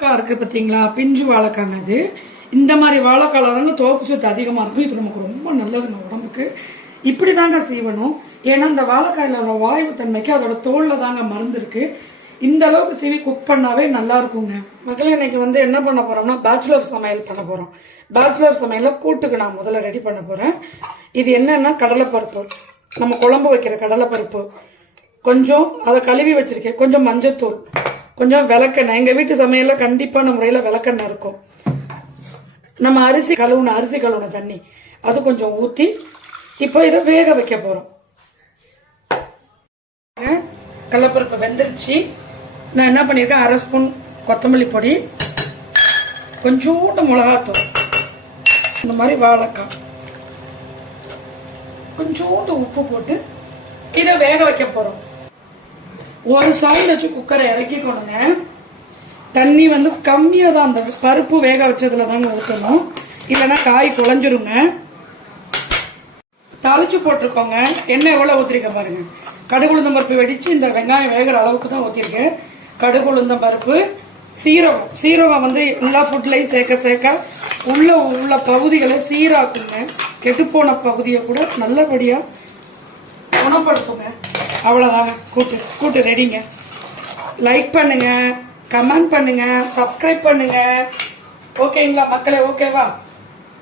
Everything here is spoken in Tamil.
வாழைக்காய் இருக்கு பார்த்தீங்களா, பிஞ்சு வாழைக்காங்க. அது இந்த மாதிரி வாழைக்காய் தாங்க தோப்பு சத்து அதிகமாக இருக்கும். இது நமக்கு ரொம்ப நல்லதுங்க உடம்புக்கு. இப்படி தாங்க சீவணும். ஏன்னா இந்த வாழைக்காயில் உள்ள வாயு தன்மைக்கு அதோட தோல்ல தாங்க மருந்து இருக்கு. இந்த அளவுக்கு சீவி குக் பண்ணாவே நல்லா இருக்குங்க. மக்களே, இன்னைக்கு என்ன பண்ண போறோம்னா பேச்சுலர் சமையல் பண்ண போறோம். பேச்சுலர் சமையல கூட்டுக்கு நான் முதல்ல ரெடி பண்ண போறேன். இது என்னன்னா கடலைப்பருப்பு, நம்ம குழம்பு வைக்கிற கடலைப்பருப்பு கொஞ்சம், அதை கழுவி வச்சிருக்கேன். கொஞ்சம் மஞ்சத்தூள், கொஞ்சம் விளக்கெண்ணெய். எங்க வீட்டு சமையல்ல கண்டிப்பான முறையில விளக்கெண்ணெய் இருக்கும். நம்ம அரிசி கழுவுன தண்ணி அது கொஞ்சம் ஊத்தி இப்போ இதை வேக வைக்க போறோம். கடலைப்பருப்பு வெந்துருச்சு. நான் என்ன பண்ணிருக்கேன், 1/2 ஸ்பூன் கொத்தமல்லி பொடி, கொஞ்சோண்டு மிளகாத்தூள், இந்த மாதிரி வாழைக்காய், கொஞ்சோண்டு உப்பு போட்டு இதை வேக வைக்க போறோம். ஒரு சவுண்ட் வச்சு குக்கரை இறக்கிக்கணுங்க. தண்ணி கம்மியா தான், அந்த பருப்பு வேக வச்சதுல தாங்க ஊற்றணும், இல்லைன்னா காய் குழஞ்சிருங்க. தாளிச்சு போட்டிருக்கோங்க. எண்ணெய் எவ்வளவு ஊற்றிருக்க பாருங்க. கடுகு உளுந்தம் பருப்பு வெடிச்சு இந்த வெங்காயம் வேகிற அளவுக்கு தான் ஊற்றிருக்கேன். கடுகு உளுந்தம் பருப்பு, சீரகம் எல்லா ஃபுட்லையும் சேர்க்க உள்ள பகுதிகளை சீராக்குங்க. கெட்டுப்போன பகுதியை கூட நல்லபடியா குணப்படுத்துங்க. அவ்வளவுதாங்க. கூட்டு ரெடிங்க. லைக் பண்ணுங்க, கமெண்ட் பண்ணுங்க, சப்ஸ்கிரைப் பண்ணுங்க. ஓகேங்களா மக்களே? ஓகேவா?